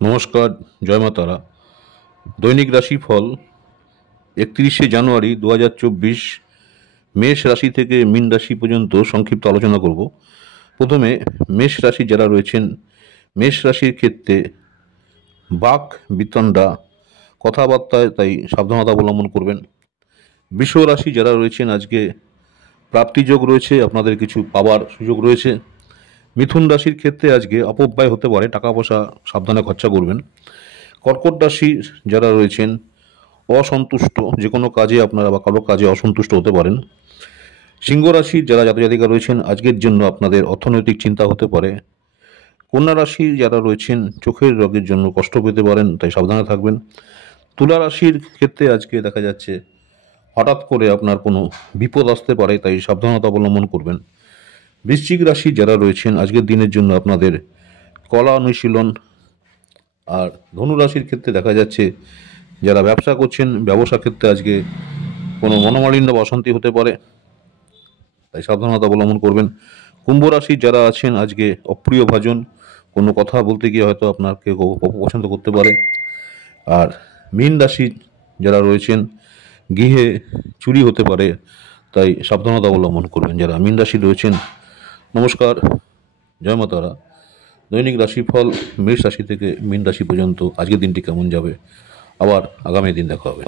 নমস্কার, জয় মা তারা। দৈনিক রাশিফল 31শে জানুয়ারি 2024 মেষ রাশি থেকে মীন রাশি পর্যন্ত সংক্ষিপ্ত আলোচনা করব। প্রথমে মেষ রাশি যারা রয়েছেন, মেষ রাশির ক্ষেত্রে বাক বিতণ্ডা, কথাবার্তায় তাই সাবধানতা অবলম্বন করবেন। বৃষ রাশি যারা রয়েছেন, আজকে প্রাপ্তিযোগ রয়েছে, আপনাদের কিছু পাওয়ার সুযোগ রয়েছে। মিথুন রাশির ক্ষেত্রে আজকে অপব্যয় হতে পারে, টাকা পয়সা সাবধানে খরচা করবেন। কর্কট রাশি যারা রয়েছেন, অসন্তুষ্ট, যে কোনো কাজে আপনারা বা কারো কাজে অসন্তুষ্ট হতে পারেন। সিংহ রাশির যারা জাতজাতিকা রয়েছেন, আজকের জন্য আপনাদের অর্থনৈতিক চিন্তা হতে পারে। কন্যা রাশি যারা রয়েছেন, চোখের রোগের জন্য কষ্ট পেতে পারেন, তাই সাবধানে থাকবেন। তুলা রাশির ক্ষেত্রে আজকে দেখা যাচ্ছে হঠাৎ করে আপনার কোনো বিপদ আসতে পারে, তাই সাবধানতা অবলম্বন করবেন। বৃশ্চিক রাশি যারা রয়েছেন, আজকের দিনের জন্য আপনাদের কলা অনুশীলন। আর ধনু রাশির ক্ষেত্রে দেখা যাচ্ছে যারা ব্যবসা করছেন, ব্যবসা ক্ষেত্রে আজকে কোনো মনোমালিন্য বা অশান্তি হতে পারে, তাই সাবধানতা অবলম্বন করবেন। কুম্ভ রাশি যারা আছেন, আজকে অপ্রিয় ভাজন, কোনো কথা বলতে গিয়ে হয়তো আপনার কেউ অপছন্দ করতে পারে। আর মীন রাশি যারা রয়েছেন, গৃহে চুরি হতে পারে, তাই সাবধানতা অবলম্বন করবেন যারা মীন রাশি রয়েছেন। নমস্কার, জয় মা তারা। দৈনিক রাশিফল মেষ রাশি থেকে মীন রাশি পর্যন্ত আজকের দিনটি কেমন যাবে, আবার আগামী দিন দেখা হবে।